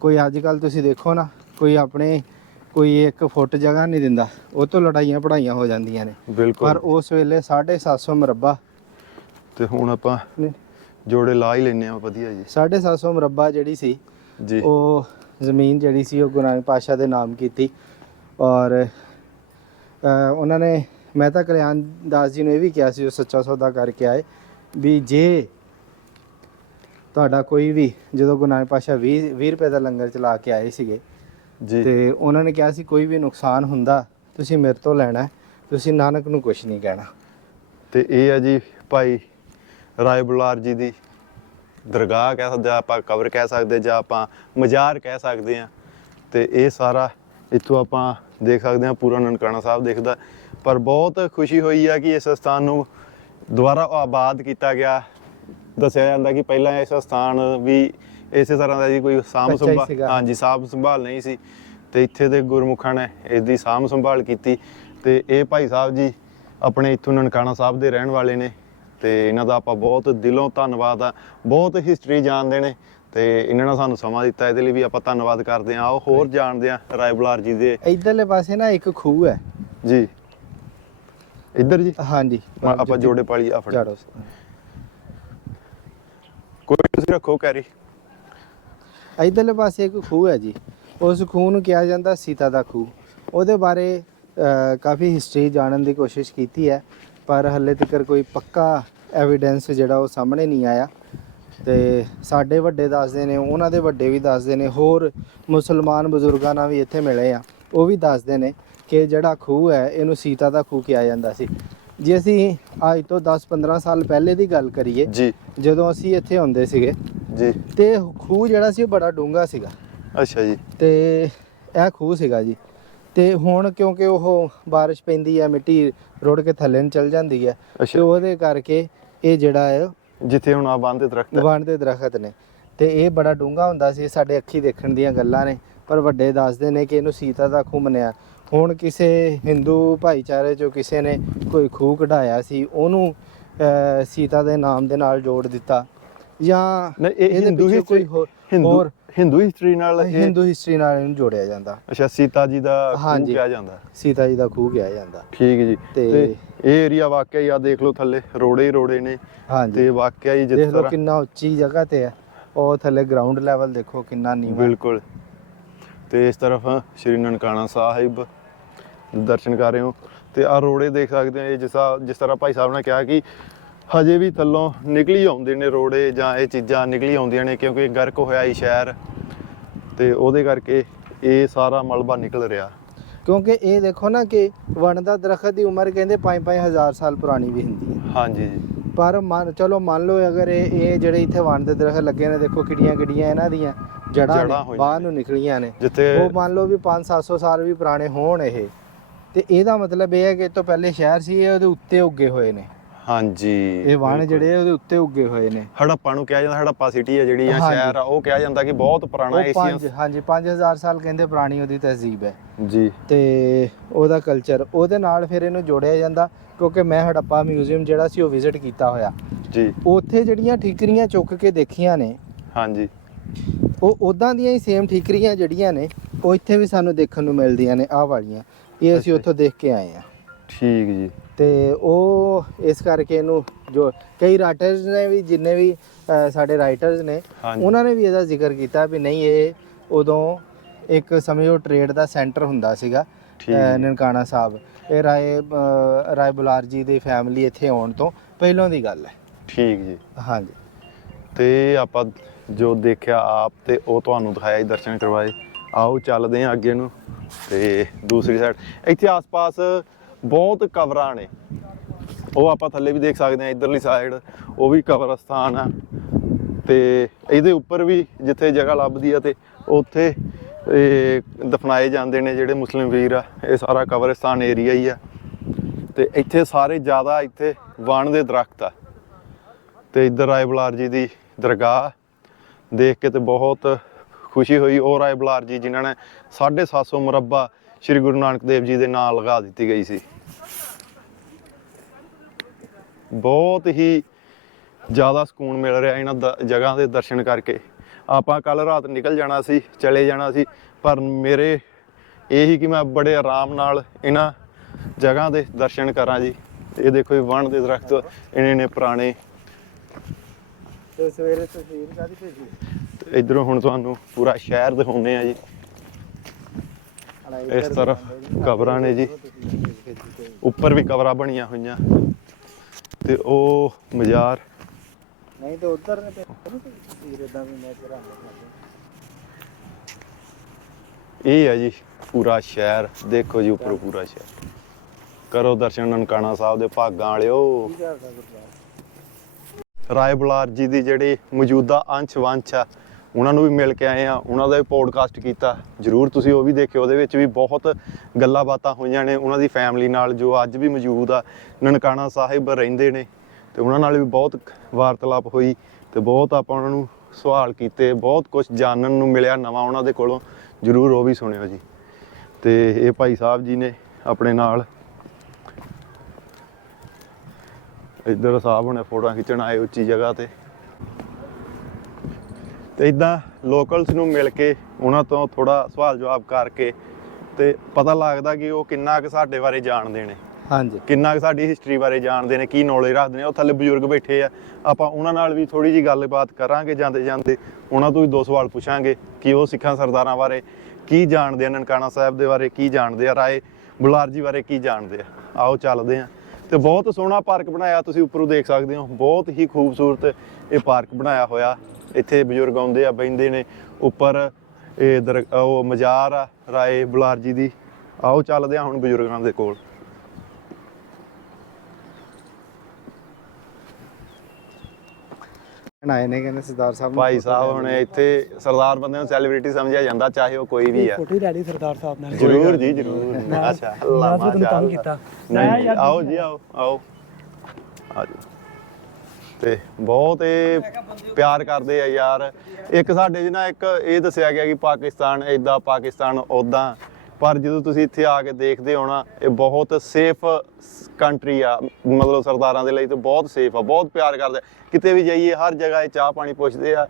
ਕੋਈ ਅੱਜ ਕੱਲ ਤੁਸੀਂ ਦੇਖੋ ਨਾ ਕੋਈ ਆਪਣੇ ਕੋਈ ਇੱਕ ਫੁੱਟ ਜਗ੍ਹਾ ਨਹੀਂ ਦਿੰਦਾ। ਉਹ ਤੋਂ ਲੜਾਈਆਂ ਪੜਾਈਆਂ ਹੋ ਜਾਂਦੀਆਂ ਨੇ। ਪਰ ਬਿਲਕੁਲ ਉਸ ਵੇਲੇ 750 ਮਰਬਾ। ਤੇ ਹੁਣ ਆਪਾਂ ਜੋੜੇ ਲਾ ਹੀ ਲੈਨੇ ਆ ਵਧੀਆ ਜੀ। 750 ਮਰਬਾ ਜਿਹੜੀ ਸੀ ਜੀ। ਉਹ ਜ਼ਮੀਨ ਜਿਹੜੀ ਸੀ ਉਹ ਗੁਰੂ ਨਾਨਕ ਪਾਤਸ਼ਾਹ ਦੇ ਨਾਮ ਕੀਤੀ। ਔਰ ਅ, ਉਹਨਾਂ ਨੇ ਮਹਿਤਾ ਕਲਿਆਣ ਦਾਸ ਜੀ ਨੂੰ ਇਹ ਵੀ ਕਿਹਾ ਸੀ ਉਹ ਸੱਚਾ ਸੌਦਾ ਕਰਕੇ ਆਏ ਵੀ ਜੇ ਤੁਹਾਡਾ ਕੋਈ ਵੀ ਜਦੋਂ ਗੁਰੂ ਨਾਨਕ ਪਾਤਸ਼ਾਹ 20 20 ਰੁਪਏ ਦਾ ਲੰਗਰ ਚਲਾ ਕੇ ਆਏ ਸੀਗੇ ਜੀ। ਤੇ ਉਹਨਾਂ ਨੇ ਕਿਹਾ ਸੀ ਕੋਈ ਵੀ ਨੁਕਸਾਨ ਹੁੰਦਾ ਤੁਸੀਂ ਮੇਰੇ ਤੋਂ ਲੈਣਾ ਤੁਸੀਂ ਨਾਨਕ ਨੂੰ ਕੁਝ ਨਹੀਂ ਕਹਿਣਾ। ਤੇ ਇਹ ਆ ਜੀ ਭਾਈ ਰਾਏ ਬੁਲਾਰ ਜੀ ਦੀ ਦਰਗਾਹ ਕਹਿ ਸਕਦੇ ਆ ਆਪਾਂ ਕਬਰ ਕਹਿ ਸਕਦੇ ਜਾਂ ਆਪਾਂ ਮਜ਼ਾਰ ਕਹਿ ਸਕਦੇ ਆ। ਤੇ ਇਹ ਸਾਰਾ ਇੱਥੋਂ ਆਪਾਂ ਦੇਖ ਸਕਦੇ ਆ ਪੂਰਾ ਨਨਕਾਣਾ ਸਾਹਿਬ ਦਿਖਦਾ। ਪਰ ਬਹੁਤ ਖੁਸ਼ੀ ਹੋਈ ਆ ਕਿ ਇਸ ਸਥਾਨ ਨੂੰ ਦੁਬਾਰਾ ਆਬਾਦ ਕੀਤਾ ਗਿਆ। ਦੱਸਿਆ ਜਾਂਦਾ ਕਿ ਪਹਿਲਾਂ ਇਸ ਸਥਾਨ ਵੀ ਇਸੇ ਤਰ੍ਹਾਂ ਦਾ ਜੀ ਕੋਈ ਹੀ ਸੰਭਾਲ ਸੀਗਾ। ਹਾਂਜੀ ਸਾਂਭ ਸੰਭਾਲ ਨਹੀਂ ਸੀ। ਤੇ ਇੱਥੇ ਦੇ ਗੁਰਮੁਖਾਂ ਨੇ ਇਸ ਦੀ ਸਾਂਭ ਸੰਭਾਲ ਕੀਤੀ। ਤੇ ਇਹ ਭਾਈ ਸਾਹਿਬ ਜੀ ਆਪਣੇ ਇੱਥੋਂ ਨਨਕਾਣਾ ਸਾਹਿਬ ਦੇ ਰਹਿਣ ਵਾਲੇ ਨੇ। ਤੇ ਇਹਨਾਂ ਦਾ ਆਪਾਂ ਬਹੁਤ ਦਿਲੋਂ ਧੰਨਵਾਦ ਆ। ਬਹੁਤ ਹਿਸਟਰੀ ਜਾਣਦੇ ਨੇ। ਤੇ ਇਹਨਾਂ ਨੇ ਸਾਨੂੰ ਸਮਾਂ ਦਿੱਤਾ। ਇਹਦੇ ਲਈ ਵੀ ਆਪਾਂ ਧੰਨਵਾਦ ਕਰਦੇ ਹਾਂ। ਆਓ ਹੋਰ ਜਾਣਦੇ ਆ ਰਾਏ ਬੁਲਾਰ ਜੀ ਦੇ। ਇਧਰਲੇ ਪਾਸੇ ਨਾ ਇੱਕ ਖੂਹ ਹੈ। ਜੀ। ਇੱਧਰ ਜੀ? ਹਾਂਜੀ। ਆਪਾਂ ਜੋੜੇ ਪਾਲੀ ਆ ਫੜ। ਝਾੜੋ ਕੋਈ ਤੁਸੀਂ ਰੱਖੋ ਕੈਰੀ। ਇਧਰਲੇ ਪਾਸੇ ਇੱਕ ਖੂਹ ਹੈ ਜੀ। ਉਸ ਖੂਹ ਨੂੰ ਕਿਹਾ ਜਾਂਦਾ ਸੀਤਾ ਦਾ ਖੂਹ। ਉਹਦੇ ਬਾਰੇ ਕਾਫੀ ਹਿਸਟਰੀ ਜਾਣਨ ਦੀ ਕੋਸ਼ਿਸ਼ ਕੀਤੀ ਹੈ ਪਰ ਹੱਲੇ ਤੱਕ ਕੋਈ ਪੱਕਾ ਐਵੀਡੈਂਸ ਜਿਹੜਾ ਉਹ ਸਾਹਮਣੇ ਨਹੀਂ ਆਇਆ। ਤੇ ਸਾਡੇ ਵੱਡੇ ਦੱਸਦੇ ਨੇ ਉਹਨਾਂ ਦੇ ਵੱਡੇ ਵੀ ਦੱਸਦੇ ਨੇ ਹੋਰ ਮੁਸਲਮਾਨ ਬਜ਼ੁਰਗਾਂ ਨਾਲ ਵੀ ਇੱਥੇ ਮਿਲੇ ਆ। ਉਹ ਵੀ ਦੱਸਦੇ ਨੇ ਕਿ ਜਿਹੜਾ ਖੂਹ ਹੈ ਇਹਨੂੰ ਸੀਤਾ ਦਾ ਖੂਹ ਕਿਹਾ ਜਾਂਦਾ ਸੀ। ਜੇ ਅਸੀਂ ਅੱਜ ਤੋਂ 10-15 ਸਾਲ ਪਹਿਲੇ ਦੀ ਗੱਲ ਕਰੀਏ ਜੀ। ਜਦੋਂ ਅਸੀਂ ਇੱਥੇ ਆਉਂਦੇ ਸੀਗੇ ਜੀ। ਤੇ ਖੂਹ ਜਿਹੜਾ ਸੀ ਉਹ ਬੜਾ ਡੂੰਘਾ ਸੀਗਾ। ਅੱਛਾ ਜੀ। ਤੇ ਇਹ ਖੂਹ ਸੀਗਾ ਜੀ। ਤੇ ਹੁਣ ਕਿਉਂਕਿ ਉਹ ਬਾਰਿਸ਼ ਪੈਂਦੀ ਹੈ ਮਿੱਟੀ ਰੁੜ ਕੇ ਥੱਲੇ ਨੂੰ ਚਲ ਜਾਂਦੀ ਹੈ ਤੇ ਉਹਦੇ ਕਰਕੇ ਇਹ ਜਿਹੜਾ ਹੈ ਜਿੱਥੇ ਹੁਣ ਆ ਬੰਦ ਦਰਖਤ ਵਣ ਦੇ ਦਰਖਤ ਨੇ। ਤੇ ਇਹ ਬੜਾ ਡੂੰਘਾ ਹੁੰਦਾ ਸੀ ਸਾਡੇ ਅੱਖੀ ਦੇਖਣ ਦੀਆਂ ਗੱਲਾਂ ਨੇ ਪਰ ਵੱਡੇ ਦੱਸਦੇ ਨੇ ਕਿ ਇਹਨੂੰ ਸੀਤਾ ਦਾ ਖੂਹ ਮੰਨਿਆ। ਹੁਣ ਕਿਸੇ ਹਿੰਦੂ ਭਾਈਚਾਰੇ ਚੋਂ ਕਿਸੇ ਨੇ ਕੋਈ ਖੂਹ ਕਢਾਇਆ ਸੀ ਉਹਨੂੰ ਸੀਤਾ ਦੇ ਨਾਮ ਦੇ ਨਾਲ ਜੋੜ ਦਿੱਤਾ। ਜਾਂ ਨਹੀਂ ਇਹ ਇਹਦੇ ਹਿੰਦੂ ਪਿੱਛੇ ਕੋਈ ਹਿਸਟਰੀ ਹੋ- ਹਿੰਦੂ ਹੋਰ ਹਿੰਦੂ ਹਿਸਟਰੀ ਨਾਲ ਇਹ ਹਿੰਦੂ ਹਿਸਟਰੀ ਨਾਲ ਇਹਨੂੰ ਜੋੜਿਆ ਜਾਂਦਾ। ਅੱਛਾ ਸੀਤਾ ਜੀ ਦਾ ਖੂਹ ਹਾਂਜੀ। ਕਿਹਾ ਜਾਂਦਾ। ਸੀਤਾ ਜੀ ਦਾ ਖੂਹ ਕਿਹਾ ਜਾਂਦਾ। ਠੀਕ ਜੀ। ਤੇ- ਤੇ ਇਹ ਏਰੀਆ ਵਾਕਿਆ ਹੀ ਆ ਦੇਖ ਲਓ ਥੱਲੇ ਰੋੜੇ ਹੀ ਰੋੜੇ ਨੇ। ਹਾਂਜੀ। ਤੇ ਵਾਕਿਆ ਹੀ ਜਿਸ ਦੇਖ ਲਓ ਤਰ੍ਹਾਂ ਕਿੰਨਾ ਉੱਚੀ ਜਗ੍ਹਾ ਤੇ ਹੈ। ਉਹ ਥੱਲੇ ਗਰਾਊਂਡ ਲੈਵਲ ਦੇਖੋ ਕਿੰਨਾ ਨੀਵਾਂ। ਬਿਲਕੁਲ। ਤੇ ਇਸ ਤਰਫ ਸ਼੍ਰੀ ਨਨਕਾਣਾ ਸਾਹਿਬ ਦਰਸ਼ਨ ਕਰ ਰਹੇ ਹੋ। ਤੇ ਆ ਰੋੜੇ ਦੇਖ ਸਕਦੇ ਹੋ ਇਹ ਜਿਸ ਤਰ੍ਹਾਂ- ਜਿਸ ਤਰ੍ਹਾਂ ਭਾਈ ਸਾਹਿਬ ਨੇ ਕਿਹਾ ਕਿ ਹਜੇ ਵੀ ਥੱਲੋਂ ਨਿਕਲੀ ਆਉਂਦੇ ਨੇ ਰੋੜੇ ਜਾਂ ਇਹ ਚੀਜ਼ਾਂ ਨਿਕਲੀ ਆਉਂਦੀਆਂ ਨੇ ਕਿਉਂਕਿ ਗਰਕ ਹੋਇਆ ਹੀ ਸ਼ਹਿਰ ਤੇ ਉਹਦੇ ਕਰਕੇ ਇਹ ਸਾਰਾ ਮਲਬਾ ਨਿਕਲ ਰਿਹਾ। ਕਿਉਂਕਿ ਇਹ ਦੇਖੋ ਨਾ ਕਿ ਵਣ ਦਾ ਦਰਖਤ ਦੀ ਉਮਰ ਕਹਿੰਦੇ 5-5000 ਸਾਲ ਪੁਰਾਣੀ ਵੀ ਹੁੰਦੀ ਹੈ। ਹਾਂਜੀ ਜੀ। ਪਰ ਮੰਨ ਚਲੋ ਮੰਨ ਲਓ ਅਗਰ ਇਹ ਇਹ ਜਿਹੜੇ ਇੱਥੇ ਵਣ ਦੇ ਦਰਖਤ ਲੱਗੇ ਨੇ ਦੇਖੋ ਕਿੱਡੀਆਂ ਕਿੱਡੀਆਂ ਇਹਨਾਂ ਦੀਆਂ ਜੜਾਂ ਬਾਹਰ ਨੂੰ ਨਿਕਲੀਆਂ ਨੇ। ਜਿੱਥੇ ਉਹ ਮੰਨ ਲਓ ਵੀ 5-700 ਸਾਲ ਵੀ ਪੁਰਾਣੇ ਹੋਣ ਇਹ। ਤੇ ਇਹਦਾ ਮਤਲਬ ਇਹ ਹੈ ਕਿ ਇਹ ਤੋਂ ਪਹਿਲੇ ਸ਼ਹਿਰ ਸੀ ਇਹ ਉਹਦੇ ਉੱਤੇ ਉੱਗੇ ਹੋਏ ਨੇ। ਹਾਂਜੀ ਇਹ ਵਣ ਜਿਹੜੇ ਆ ਉਹਦੇ ਉੱਤੇ ਉੱਗੇ ਹੋਏ ਨੇ। ਹੜੱਪਾ ਨੂੰ ਕਿਹਾ ਜਾਂਦਾ ਹੜੱਪਾ ਸਿਟੀ ਹੈ ਜਿਹੜੀ ਆ ਹਾਂਜੀ। ਸ਼ਹਿਰ ਆ ਉਹ ਕਿਹਾ ਜਾਂਦਾ ਕਿ ਬਹੁਤ ਪੁਰਾਣਾ ਉਹ ਏਸ਼ੀਅਨ ਪੰਜ ਹਾਂਜੀ 5000 ਸਾਲ ਕਹਿੰਦੇ ਪੁਰਾਣੀ ਉਹਦੀ ਤਹਿਜ਼ੀਬ ਹੈ। ਜੀ। ਤੇ ਉਹਦਾ ਕਲਚਰ ਉਹਦੇ ਨਾਲ ਫਿਰ ਇਹਨੂੰ ਜੋੜਿਆ ਜਾਂਦਾ ਕਿਉਂਕਿ ਮੈਂ ਹੜੱਪਾ ਮਿਊਜ਼ੀਅਮ ਜਿਹੜਾ ਸੀ ਉਹ ਵਿਜ਼ਿਟ ਕੀਤਾ ਹੋਇਆ। ਜੀ। ਉੱਥੇ ਜਿਹੜੀਆਂ ਠੀਕਰੀਆਂ ਚੁੱਕ ਕੇ ਦੇਖੀਆਂ ਨੇ ਹਾਂਜੀ। ਉਹ ਉਦਾਂ ਦੀਆਂ ਹੀ ਸੇਮ ਠੀਕਰੀਆਂ ਜਿਹੜੀਆਂ ਨੇ ਉਹ ਇੱਥੇ ਵੀ ਸਾਨੂੰ ਦੇਖਣ ਨੂੰ ਮਿਲਦੀਆਂ ਨੇ ਆਹ ਵਾਲੀਆਂ। ਇਹ ਅਸੀਂ ਅੱਛਾ। ਉੱਥੋਂ ਦੇਖ ਕੇ ਆਏ ਆ ਠੀਕ ਜੀ। ਤੇ ਉਹ ਇਸ ਕਰਕੇ ਇਹਨੂੰ ਜੋ ਕਈ ਰਾਈਟਰਸ ਨੇ ਵੀ ਜਿੰਨੇ ਵੀ ਸਾਡੇ ਰਾਈਟਰਸ ਨੇ ਉਹਨਾਂ ਨੇ ਵੀ ਇਹਦਾ ਜ਼ਿਕਰ ਕੀਤਾ ਵੀ ਨਹੀਂ ਇਹ ਉਦੋਂ ਇੱਕ ਸਮਝੋ ਟ੍ਰੇਡ ਦਾ ਸੈਂਟਰ ਹੁੰਦਾ ਸੀਗਾ। ਨਨਕਾਣਾ ਸਾਹਿਬ। ਇਹ ਰਾਏ ਰਾਏ ਬੁਲਾਰ ਜੀ ਦੀ ਫੈਮਿਲੀ ਇੱਥੇ ਆਉਣ ਤੋਂ ਪਹਿਲਾਂ ਦੀ ਗੱਲ ਹੈ। ਠੀਕ ਜੀ। ਹਾਂਜੀ। ਤੇ ਆਪਾਂ ਜੋ ਦੇਖਿਆ ਆਪ ਤੇ ਉਹ ਤੁਹਾਨੂੰ ਦਿਖਾਇਆ ਜੀ ਦਰਸ਼ਨ ਕਰਵਾਏ। ਆਓ ਚੱਲਦੇ ਹਾਂ ਅੱਗੇ ਨੂੰ ਤੇ ਦੂਸਰੀ ਸਾਈਡ ਇੱਥੇ ਆਸ-ਪਾਸ ਬਹੁਤ ਕਬਰਾਂ ਨੇ। ਉਹ ਆਪਾਂ ਥੱਲੇ ਵੀ ਦੇਖ ਸਕਦੇ ਹਾਂ, ਇਧਰਲੀ ਸਾਈਡ ਉਹ ਵੀ ਕਬਰਸਤਾਨ ਆ। ਤੇ ਇਹਦੇ ਉੱਪਰ ਵੀ ਜਿੱਥੇ ਜਗ੍ਹਾ ਲੱਭਦੀ ਆ ਤੇ ਉੱਥੇ ਇਹ ਦਫਨਾਏ ਜਾਂਦੇ ਨੇ ਜਿਹੜੇ ਮੁਸਲਿਮ ਵੀਰ ਆ, ਇਹ ਸਾਰਾ ਕਬਰਸਤਾਨ ਏਰੀਆ ਹੀ ਆ। ਤੇ ਇੱਥੇ ਸਾਰੇ ਜ਼ਿਆਦਾ ਇੱਥੇ ਵਣ ਦੇ ਦਰਖਤ ਆ। ਤੇ ਇੱਧਰ ਰਾਏ ਬਲਾਰ ਜੀ ਦੀ ਦਰਗਾਹ ਦੇਖ ਕੇ ਤੇ ਬਹੁਤ ਖੁਸ਼ੀ ਹੋਈ। ਉਹ ਰਾਏ ਬਲਾਰ ਜੀ ਜਿਨ੍ਹਾਂ ਨੇ 750 ਮੁਰੱਬਾ ਸ੍ਰੀ ਗੁਰੂ ਨਾਨਕ ਦੇਵ ਜੀ ਦੇ ਨਾਂ ਲਗਾ ਦਿੱਤੀ ਗਈ ਸੀ। ਬਹੁਤ ਹੀ ਜ਼ਿਆਦਾ ਸਕੂਨ ਮਿਲ ਰਿਹਾ ਇਹਨਾਂ ਜਗ੍ਹਾ ਦੇ ਦਰਸ਼ਨ ਕਰਕੇ। ਆਪਾਂ ਕੱਲ ਰਾਤ ਨਿਕਲ ਜਾਣਾ ਸੀ ਚਲੇ ਜਾਣਾ ਸੀ ਪਰ ਮੇਰੇ ਇਹੀ ਕਿ ਮੈਂ ਬੜੇ ਆਰਾਮ ਨਾਲ ਇਹਨਾਂ ਜਗ੍ਹਾ ਦੇ ਦਰਸ਼ਨ ਕਰਾਂ ਜੀ। ਇਹ ਦੇਖੋ ਇਹ ਵਣ ਦੇ ਦਰਖਤ ਇਹਨੇ ਨੇ ਪੁਰਾਣੇ। ਤੇ ਸਵੇਰੇ ਤਸਵੀਰ ਕਾਦੀ ਭੇਜੀ? ਤੇ ਇਧਰੋਂ ਹੁਣ ਤੁਹਾਨੂੰ ਪੂਰਾ ਸ਼ਹਿਰ ਦਿਖਾਉਂਦੇ ਆ ਜੀ। ਇਸ ਤਰ੍ਹਾਂ ਕਬਰਾਂ ਨੇ ਜੀ। ਉੱਪਰ ਵੀ ਕਬਰਾਂ ਬਣੀਆਂ ਹੋਈਆਂ। ਤੇ ਉਹ ਮਜ਼ਾਰ। ਨਹੀਂ ਤੇ ਉਧਰ ਨੇ ਤਸਵੀਰ ਇਦਾਂ ਵੀ ਮੈਂ ਤੇਰਾ ਇਹ ਹੈ ਜੀ ਪੂਰਾ ਸ਼ਹਿਰ। ਦੇਖੋ ਜੀ ਉੱਪਰ ਪੂਰਾ ਸ਼ਹਿਰ। ਕਰੋ ਦਰਸ਼ਨ ਨਨਕਾਣਾ ਸਾਹਿਬ ਦੇ ਭਾਗਾਂ ਵਾਲਿਓ। ਰਾਏ ਬੁਲਾਰ ਜੀ ਦੀ ਜਿਹੜੀ ਮੌਜੂਦਾ ਅੰਸ਼ ਵੰਸ਼ ਆ ਉਹਨਾਂ ਨੂੰ ਵੀ ਮਿਲ ਕੇ ਆਏ ਆ, ਉਹਨਾਂ ਦਾ ਵੀ ਪੋਡਕਾਸਟ ਕੀਤਾ। ਜਰੂਰ ਤੁਸੀਂ ਉਹ ਵੀ ਦੇਖਿਓ, ਉਹਦੇ ਵਿੱਚ ਵੀ ਬਹੁਤ ਗੱਲਾਂ ਬਾਤਾਂ ਹੋਈਆਂ ਨੇ। ਉਹਨਾਂ ਦੀ ਫੈਮਿਲੀ ਨਾਲ ਜੋ ਅੱਜ ਵੀ ਮੌਜੂਦ ਆ, ਨਨਕਾਣਾ ਸਾਹਿਬ ਰਹਿੰਦੇ ਨੇ। ਤੇ ਉਹਨਾਂ ਨਾਲ ਵੀ ਬਹੁਤ ਵਾਰਤਾਲਾਪ ਹੋਈ ਤੇ ਬਹੁਤ ਆਪਾਂ ਉਹਨਾਂ ਨੂੰ ਸਵਾਲ ਕੀਤੇ, ਬਹੁਤ ਕੁਝ ਜਾਣਨ ਨੂੰ ਮਿਲਿਆ ਨਵਾਂ ਉਹਨਾਂ ਦੇ ਕੋਲੋਂ। ਜਰੂਰ ਉਹ ਵੀ ਸੁਣਿਓ ਜੀ। ਤੇ ਇਹ ਭਾਈ ਸਾਹਿਬ ਜੀ ਨੇ ਆਪਣੇ ਨਾਲ ਇੱਧਰ ਸਾਹਿਬ ਹੁਣੇ ਫੋਟੋਆਂ ਖਿੱਚਣ ਆਏ ਉੱਚੀ ਜਗ੍ਹਾ ਤੇ। ਤੇ ਇਦਾਂ ਲੋਕਲਸ ਨੂੰ ਮਿਲ ਕੇ ਉਹਨਾਂ ਤੋਂ ਥੋੜਾ ਸਵਾਲ ਜਵਾਬ ਕਰਕੇ ਤੇ ਪਤਾ ਲੱਗਦਾ ਕਿ ਉਹ ਕਿੰਨਾ ਕੁ ਸਾਡੇ ਬਾਰੇ ਜਾਣਦੇ ਨੇ। ਹਾਂਜੀ। ਕਿੰਨਾ ਕੁ ਸਾਡੀ ਹਿਸਟਰੀ ਬਾਰੇ ਜਾਣਦੇ ਨੇ ਕੀ ਨੌਲੇਜ ਰੱਖਦੇ ਨੇ ਉਹ ਥੱਲੇ ਬਜ਼ੁਰਗ ਬੈਠੇ ਆ। ਆਪਾਂ ਉਹਨਾਂ ਨਾਲ ਵੀ ਥੋੜੀ ਜੀ ਗੱਲਬਾਤ ਕਰਾਂਗੇ ਜਾਂਦੇ ਜਾਂਦੇ ਉਹਨਾਂ ਤੋਂ ਵੀ ਦੋ ਸਵਾਲ ਪੁੱਛਾਂਗੇ ਕਿ ਉਹ ਸਿੱਖਾਂ ਸਰਦਾਰਾਂ ਬਾਰੇ ਕੀ ਜਾਣਦੇ ਆ ਨਨਕਾਣਾ ਸਾਹਿਬ ਦੇ ਬਾਰੇ ਕੀ ਜਾਣਦੇ ਆ ਰਾਏ ਬੁਲਾਰ ਜੀ ਬਾਰੇ ਕੀ ਜਾਣਦੇ ਆ। ਆਓ ਚੱਲਦੇ ਆ ਤੇ ਬਹੁਤ ਸੋਹਣਾ ਪਾਰਕ ਬਣਾਇਆ ਤੁਸੀਂ ਉੱਪਰੋਂ ਦੇਖ ਸਕਦੇ ਹੋ। ਬਹੁਤ ਹੀ ਖੂਬਸੂਰਤ ਇਹ ਪਾਰਕ ਬਣਾਇਆ ਹੋਇਆ। ਇੱਥੇ ਬਜ਼ੁਰਗ ਆਉਂਦੇ ਆ ਬੈੰਦੇ ਨੇ ਉੱਪਰ ਇਹ ਦਰ ਉਹ ਮਜ਼ਾਰ ਆ ਰਾਏ ਬੁਲਾਰ ਜੀ ਦੀ। ਆਓ ਚੱਲਦੇ ਆ ਹੁਣ ਬਜ਼ੁਰਗਾਂ ਦੇ ਕੋਲ। ਆਏ ਨੇ ਕਹਿੰਦੇ ਸਰਦਾਰ ਸਾਹਿਬ ਨੂੰ ਭਾਈ ਸਾਹਿਬ ਹੁਣ। ਇੱਥੇ ਸਰਦਾਰ ਬੰਦੇ ਨੂੰ ਸੈਲੀਬ੍ਰਿਟੀ ਸਮਝਿਆ ਜਾਂਦਾ ਚਾਹੇ ਉਹ ਕੋਈ ਵੀ ਆ। ਫੋਟੋ ਹੀ ਲੈ ਲਈ ਸਰਦਾਰ ਸਾਹਿਬ ਨਾਲ। ਜਰੂਰ ਜੀ ਜਰੂਰ। ਮੈਂ- ਅੱਛਾ। ਮੈਂ ਅੱਲਾ ਤਾਂ ਤੁਹਾਨੂੰ ਤੰਗ ਕੀਤਾ। ਨਹੀਂ ਮੈਂ ਆਓ ਜੀ ਆਓ ਆਓ। ਆਜੋ। ਤੇ ਬਹੁਤ ਇਹ ਪਿਆਰ ਕਰਦੇ ਆ ਯਾਰ। ਇੱਕ ਸਾਡੇ ਚ ਨਾ ਇੱਕ ਇਹ ਦੱਸਿਆ ਗਿਆ ਕਿ ਪਾਕਿਸਤਾਨ ਇਦਾਂ ਪਾਕਿਸਤਾਨ ਉਦਾਂ ਪਰ ਜਦੋਂ ਤੁਸੀਂ ਇੱਥੇ ਆ ਕੇ ਦੇਖਦੇ ਹੋ ਨਾ ਇਹ ਬਹੁਤ ਸੇਫ ਕੰਟਰੀ ਆ। ਮਤਲਬ ਸਰਦਾਰਾਂ ਦੇ ਲਈ ਤਾਂ ਬਹੁਤ ਸੇਫ ਆ ਬਹੁਤ ਪਿਆਰ ਕਰਦੇ। ਕਿਤੇ ਵੀ ਜਾਈਏ ਹਰ ਜਗ੍ਹਾ ਇਹ ਚਾਹ ਪਾਣੀ ਪੁੱਛਦੇ ਆ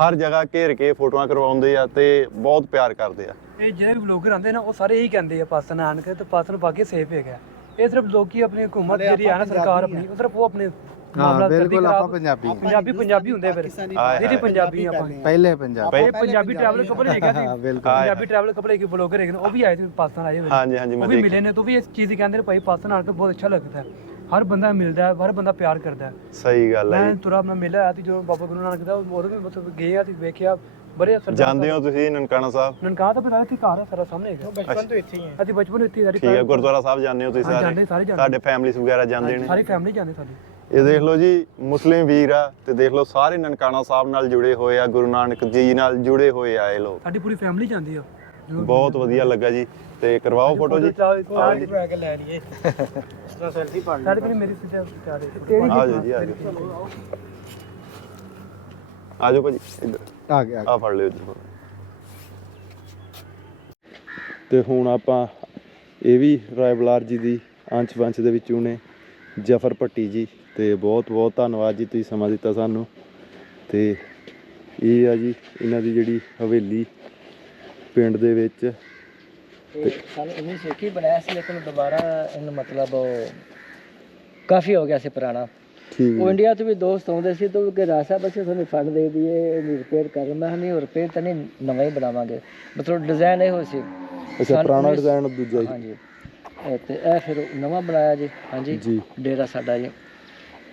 ਹਰ ਜਗ੍ਹਾ ਘੇਰ ਕੇ ਫੋਟੋਆਂ ਕਰਵਾਉਂਦੇ ਆ ਤੇ ਬਹੁਤ ਪਿਆਰ ਕਰਦੇ ਆ। ਇਹ ਜਿਹੜੇ ਵੀ ਬਲੌਗਰ ਆਉਂਦੇ ਨਾ ਉਹ ਸਾਰੇ ਇਹੀ ਕਹਿੰਦੇ ਆ ਪਾਕਿਸਤਾਨ ਆਣ ਕੇ ਤੇ ਪਾਕਿਸਤਾਨ ਪਾ ਕੇ ਸੇਫ ਹੈਗਾ। ਇਹ ਸਿਰਫ ਲੋਕੀ ਆਪਣੀ ਹਕੂਮਤ ਜਿਹੜੀ ਆ ਨਾ ਸਰਕਾਰ ਆਪਣੀ ਉਹ ਸਿਰਫ ਉਹ ਆਪਣੇ ਮਾਮਲਾ ਕਰਦੀ ਬਿਲਕੁਲ। ਆਪਾਂ ਪੰਜਾਬੀ। ਪੰਜਾਬੀ ਪੰਜਾਬੀ ਹੁੰਦੇ ਫਿਰ। ਜਿਹੜੀ। ਪੰਜਾਬੀ ਆਪਾਂ। ਪਹਿਲੇ ਪੰਜਾਬ। ਇਹ ਪੰਜਾਬੀ ਟਰੈਵਲ ਕਪਲ ਹੈਗਾ ਹਾਂ, ਸੀ ਬਿਲਕੁਲ। ਪੰਜਾਬੀ ਟਰੈਵਲ ਕਪਲ ਇੱਕ ਬਲੌਗਰ ਹੈਗੇ ਉਹ ਵੀ ਆਏ ਸੀ ਪਾਕਿਸਤਾਨ ਆਏ ਹੋਏ। ਹਾਂਜੀ ਹਾਂਜੀ ਮੈਂ ਉਹ ਮਿਲੇ ਨੇ ਤਾਂ ਵੀ ਇਸ ਚੀਜ਼ ਕਹਿੰਦੇ ਨੇ ਭਾਈ ਪਾਕਿਸਤਾਨ ਆਣ ਕੇ ਬਹੁਤ ਅੱਛਾ ਲੱਗਦਾ ਹੈ। ਹਰ ਬੰਦਾ ਮਿਲਦਾ ਹੈ ਹਰ ਬੰਦਾ ਪਿਆਰ ਕਰਦਾ ਹੈ। ਸਹੀ ਗੱਲ ਹੈ ਮੈਂ ਤੁਰਾ ਆਪਣਾ ਮੇਲਾ ਆਇਆ ਸੀ ਜਦੋਂ ਬਾਬਾ ਗੁਰੂ ਨਾਨਕ ਦਾ ਉਦੋਂ ਵੀ ਮਤਲਬ ਗਏ ਆ ਤੇ ਵੇਖਿਆ ਬੜੇ ਅਸਰ ਜਾਂਦੇ ਹੋ ਤੁਸੀਂ ਨਨਕਾਣਾ ਸਾਹਿਬ? ਨਨਕਾਹ ਤਾਂ ਪਤਾ ਇੱਥੇ ਘਰ ਹੈ ਸਾਰਾ ਸਾਹਮਣੇ ਹੈਗਾ। ਬਚਪਨ ਤੋਂ ਇੱਥੇ ਹੀ ਹੈ। ਅਸੀਂ ਬਚਪਨ ਤੋਂ ਇੱਥੇ ਹੀ ਸਾਡੀ ਠੀਕ ਹੈ ਗੁਰਦੁਆਰਾ ਸਾਹਿਬ ਜਾਂਦੇ ਹੋ ਤੁਸੀਂ ਸਾਰੇ? ਜਾਂਦੇ, ਸਾਰੇ ਜਾਂਦੇ। ਤੁਹਾਡੇ ਫੈਮਿਲੀਜ਼ ਵਗੈਰਾ ਜਾਂਦੇ ਨੇ? ਸਾਰੀ ਫੈਮਿਲੀ ਜਾਂਦੇ ਸਾਡੀ। ਇਹ ਦੇਖ ਲਓ ਜੀ ਮੁਸਲਿਮ ਵੀਰ ਆ ਤੇ ਦੇਖ ਲਓ ਸਾਰੇ ਨਨਕਾਣਾ ਸਾਹਿਬ ਨਾਲ ਜੁੜੇ ਹੋਏ ਆ ਗੁਰੂ ਨਾਨਕ ਜੀ ਨਾਲ ਜੁੜੇ ਹੋਏ ਆ ਇਹ ਲੋਕ। ਸਾਡੀ ਪੂਰੀ ਫੈਮਿਲੀ ਜਾਂਦੀ ਆ। ਬਹੁਤ ਵਧੀਆ ਲੱਗਾ ਜੀ। ਤੇ ਕਰਵਾਓ ਫੋਟੋ ਜੀ। ਆਓ ਜੀ ਸਾਡੇ ਕੋਲ ਮੇਰੀ ਸਿੱਧਾ ਚਾਹ ਦੇ ਆ ਜਾਓ ਜੀ ਆ ਜਾਓ ਆ ਜਾਓ ਭਾਜੀ ਇੱਧਰ। ਆ ਗਿਆ ਆ ਫੜ ਲਿਓ ਜੀ ਤੇ ਹੁਣ ਆਪਾਂ ਇਹ ਵੀ ਰਾਇਬਲਾਰ ਜੀ ਦੀ ਅੰਸ਼ ਵੰਸ਼ ਦੇ ਵਿੱਚੋਂ ਨੇ ਜਫਰ ਭੱਟੀ ਜੀ ਤੇ ਬਹੁਤ ਬਹੁਤ ਧੰਨਵਾਦ ਜੀ ਤੁਸੀਂ ਸਮਾਂ ਦਿੱਤਾ ਸਾਨੂੰ। ਤੇ ਇਹ ਆ ਜੀ ਇਹਨਾਂ ਦੀ ਜਿਹੜੀ ਹਵੇਲੀ ਪਿੰਡ ਦੇ ਵਿੱਚ। ਇਹ ਸਾਲ 1921 ਬਣਾਇਆ ਸੀ ਲੇਕਿਨ ਦੁਬਾਰਾ ਇਹਨੂੰ ਮਤਲਬ ਕਾਫੀ ਹੋ ਗਿਆ ਸੀ ਪੁਰਾਣਾ। ਉਹ ਇੰਡੀਆ ਤੋਂ ਵੀ ਦੋਸਤ ਆਉਂਦੇ ਸੀ ਤਾਂ ਕਿ ਰਾਸਾ ਬਸੇ ਤੁਹਾਨੂੰ ਫੰਡ ਦੇ ਦਈਏ ਰਿਪੇਅਰ ਕਰ ਮੈਂ ਨਹੀਂ ਰਿਪੇਅਰ ਤਾਂ ਨਹੀਂ ਨਵਾਂ ਹੀ ਬਣਾਵਾਂਗੇ। ਮਤਲਬ ਡਿਜ਼ਾਈਨ ਇਹੋ ਸੀ। ਅੱਛਾ ਪੁਰਾਣਾ ਡਿਜ਼ਾਈਨ ਦੂਜਾ ਜੀ ਹਾਂਜੀ। ਤੇ ਇਹ ਫਿਰ ਨਵਾਂ ਬਣਾਇਆ ਜੀ। ਹਾਂਜੀ। ਡੇਰਾ ਸਾਡਾ ਜੀ।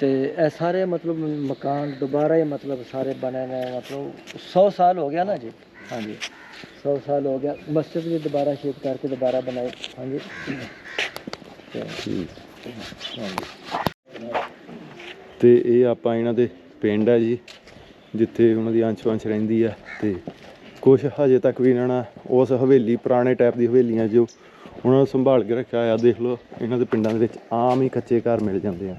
ਤੇ ਇਹ ਸਾਰੇ ਮਤਲਬ ਮਕਾਨ ਦੁਬਾਰਾ ਹੀ ਮਤਲਬ ਸਾਰੇ ਬਣੇ ਨੇ ਮਤਲਬ 100 ਸਾਲ ਹੋ ਗਿਆ ਨਾ ਜੀ। ਹਾਂਜੀ। 100 ਸਾਲ ਹੋ ਗਿਆ। ਮਸਜਿਦ ਵੀ ਦੁਬਾਰਾ ਸ਼ੇਪ ਕਰਕੇ ਦੁਬਾਰਾ ਬਣਾਈ। ਹਾਂਜੀ। ਤੇ ਇਹ ਆਪਾਂ ਇਹਨਾਂ ਦੇ ਪਿੰਡ ਆ ਜੀ ਜਿੱਥੇ ਉਹਨਾਂ ਦੀ ਵੰਸ਼ ਰਹਿੰਦੀ ਆ ਤੇ ਕੁਝ ਹਜੇ ਤੱਕ ਵੀ ਇਹਨਾਂ ਨੇ ਉਸ ਹਵੇਲੀ ਪੁਰਾਣੇ ਟਾਈਪ ਦੀ ਹਵੇਲੀਆਂ ਜੋ ਉਹਨਾਂ ਨੂੰ ਸੰਭਾਲ ਕੇ ਰੱਖਿਆ ਆ ਦੇਖ ਲਓ ਇਹਨਾਂ ਦੇ ਪਿੰਡਾਂ ਦੇ ਵਿੱਚ ਆਮ ਹੀ ਕੱਚੇ ਘਰ ਮਿਲ ਜਾਂਦੇ ਆ।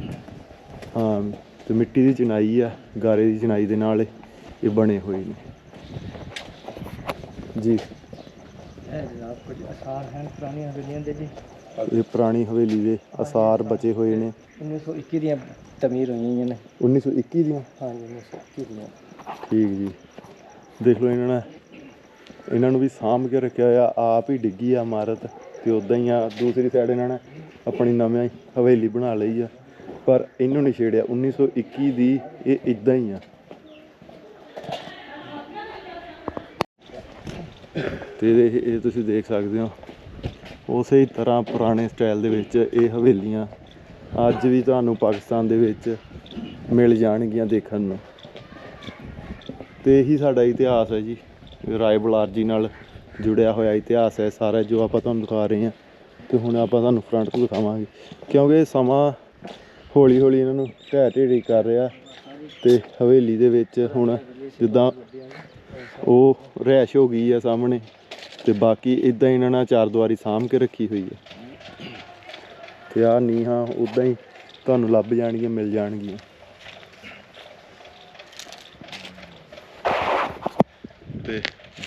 ਤੇ ਮਿੱਟੀ ਦੀ ਚਿਨਾਈ ਆ ਗਾਰੇ ਦੀ ਚਿਨਾਈ ਦੇ ਨਾਲ ਇਹ ਬਣੇ ਹੋਏ ਨੇ। ਜੀ। ਇਹ ਜਨਾਬ ਕੁਝ ਆਸਾਨ ਹਨ ਪੁਰਾਣੀਆਂ ਹਵੇਲੀਆਂ ਦੇ ਜੀ ਇਹ ਪੁਰਾਣੀ ਹਵੇਲੀ ਦੇ ਆਸਾਰ ਬਚੇ ਹੋਏ ਨੇ। 1921 ਦੀਆਂ ਤਮੀਰ ਹੋਈਆਂ ਨੇ। 1921 ਦੀਆਂ? ਹਾਂਜੀ 1921 ਦੀਆਂ। ਠੀਕ ਜੀ। ਦੇਖ ਲਓ ਇਹਨਾਂ ਨੇ ਇਹਨਾਂ ਨੂੰ ਵੀ ਸਾਂਭ ਕੇ ਰੱਖਿਆ ਹੋਇਆ ਆਪ ਹੀ ਡਿੱਗੀ ਆ ਇਮਾਰਤ ਤੇ ਉਦਾਂ ਹੀ ਆ ਦੂਸਰੀ ਸਾਈਡ ਇਹਨਾਂ ਨੇ ਆਪਣੀ ਨਵੀਂ ਹਵੇਲੀ ਬਣਾ ਲਈ ਆ। ਪਰ ਇਹਨੂੰ ਨਹੀਂ ਛੇੜਿਆ। 1921 ਦੀ ਇਹ ਇਦਾਂ ਹੀ ਆ। ਤੇ ਇਹ ਇਹ ਤੁਸੀਂ ਦੇਖ ਸਕਦੇ ਹੋ। ਉਸੇ ਹੀ ਤਰ੍ਹਾਂ ਪੁਰਾਣੇ ਸਟਾਈਲ ਦੇ ਵਿੱਚ ਇਹ ਹਵੇਲੀਆਂ ਅੱਜ ਵੀ ਤੁਹਾਨੂੰ ਪਾਕਿਸਤਾਨ ਦੇ ਵਿੱਚ ਮਿਲ ਜਾਣਗੀਆਂ ਦੇਖਣ ਨੂੰ। ਤੇ ਇਹੀ ਸਾਡਾ ਇਤਿਹਾਸ ਹੈ ਜੀ। ਰਾਏ ਬੁਲਾਰ ਜੀ ਨਾਲ ਜੁੜਿਆ ਹੋਇਆ ਇਤਿਹਾਸ ਹੈ ਸਾਰਾ ਜੋ ਆਪਾਂ ਤੁਹਾਨੂੰ ਦਿਖਾ ਰਹੇ ਹਾਂ। ਤੇ ਹੁਣ ਆਪਾਂ ਤੁਹਾਨੂੰ ਫਰੰਟ ਤੋਂ ਦਿਖਾਵਾਂਗੇ। ਕਿਉਂਕਿ ਸਮਾਂ ਹੌਲੀ ਹੌਲੀ ਇਹਨਾਂ ਨੂੰ ਢਹਿ ਢੇਰੀ ਕਰ ਰਿਹਾ ਤੇ ਹਵੇਲੀ ਦੇ ਵਿੱਚ ਹੁਣ ਜਿੱਦਾਂ ਉਹ ਰਹਿਸ਼ ਹੋ ਗਈ ਆ ਸਾਹਮਣੇ ਤੇ ਬਾਕੀ ਇਦਾਂ ਇਹਨਾਂ ਨਾਲ ਚਾਰ ਦੁਆਰੀ ਸਾਂਭ ਕੇ ਰੱਖੀ ਹੋਈ ਹੈ ਤੇ ਆ ਨੀਹਾਂ ਉਦਾਂ ਹੀ ਤੁਹਾਨੂੰ ਲੱਭ ਜਾਣਗੀਆਂ, ਮਿਲ ਜਾਣਗੀਆਂ। ਤੇ